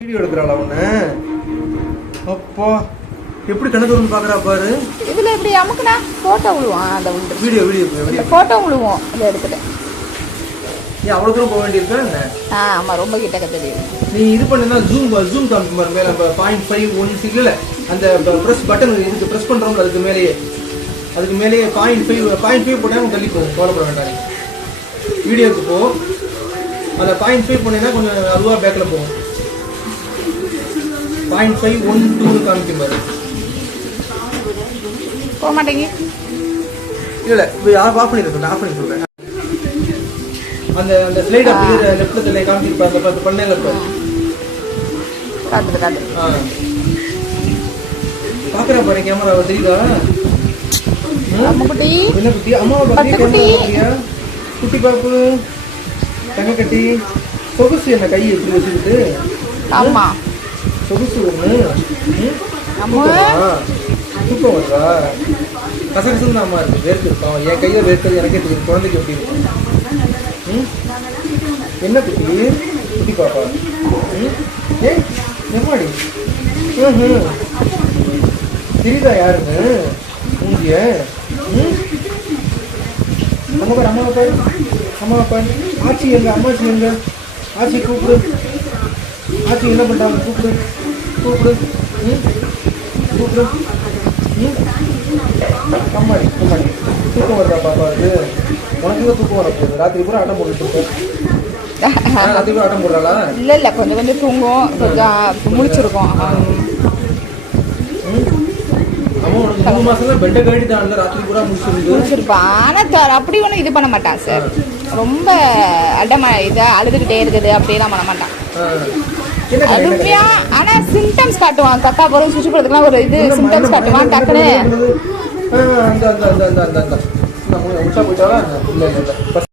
Video எடுக்கறாளா உன்ன? அப்பா எப்படி கண்ணு தூரந்து பாக்குறா பாரு. இதுல இப்படி அமுக்குனா போட்டோ விழுவான். அந்த உண்டு வீடியோ போட்டோ விழுவோம். இதை எடுத்துட்டேன். நீ அவ்வளவு தூரம் போக வேண்டியிருக்கா என்ன? ஆமா, ரொம்ப கிட்டக்க தெரியும். நீ இது பண்ணா ஜூம் காமிக்கும் பாரு. மேல 0.5 இல்ல அந்த பிரஸ் பட்டன் இதுக்கு பிரஸ் பண்றோம். அதுக்கு மேலேயே 0.5 போட்டா தள்ளி போகும். கவலைப்பட வேண்டாம். வீடியோக்கு போ. அந்த 0.5 போனேன்னா கொஞ்சம் அதுவா பேக்ல போகும். 0.5 1 2 காமிக்கும் பாரு. போக மாட்டேங்க. இல்ல இப்போ யார் ஆஃப் பண்ணிருக்கேன். ஆஃப் பண்ணி சொல்றேன். அந்த அந்த ஸ்லைட் அப்படியே லெஃப்ட்ல தள்ளி காமிச்சிருப்பாங்க. அந்த பண்ணையில பாரு. காட்டு பாக்குறா பாரு கேமரா தெரியுதா? அம்மா குட்டி என்ன குட்டி? அம்மாவை பாத்தியா? கேமரா பாத்தியா? குட்டி பாப்பு தங்க கட்டி சொகுசு என்ன கை எப்படி வச்சுக்கிட்டு? ஆமா, சொகுசு ஒண்ணு. அம்மா தூக்கம் வருதா? கசகசம் அம்மா இருக்கு. வேர்த்து இருக்கும். என் கையை வேர்த்தது எனக்கே தெரியும். குழந்தைக்கு எப்படி இருக்கும்? என்ன குட்டி? குட்டி பாப்பா எம்மாடி தெரியுதா யாருன்னு? மூஞ்சிய அம்மாவை பாரு. ஆச்சி எங்க? அம்மாச்சி எங்க? ஆச்சி கூப்பிடு. ஆச்சி என்ன பண்றாங்க? கூப்பிடு. கம்மாடி தூக்கம் வருதா பாப்பாவுக்கு? உனக்கு தூக்கம் வரப்போகுது. ராத்திரி பூரா ஆட்டம் போட்டுட்டு இருக்கோம். ராத்திரி பூரா ஆட்டம் போடுறாளா? இல்ல கொஞ்சம் தூங்கும். கொஞ்சம் முடிச்சிருக்கோம். அம்மா உனக்கு 3 மாசம் பெட்டை கட்டி தான் ராத்திரி பூரா முடிச்சிருப்பான். ஆனா அப்படி ஒன்றும் இது பண்ண மாட்டான் சார். ரொம்ப அழுதுகிட்டே இருக்குது அப்படியெல்லாம் பண்ண மாட்டான். அருமையா. ஆனா சிம்டம்ஸ் காட்டுவான். கக்கா போறோம் சுவிட்ச் போடுறதுக்குலாம் ஒரு இது சிம்டம்ஸ் காட்டுவான். டக்குன்னு போயிட்டாளா? இல்ல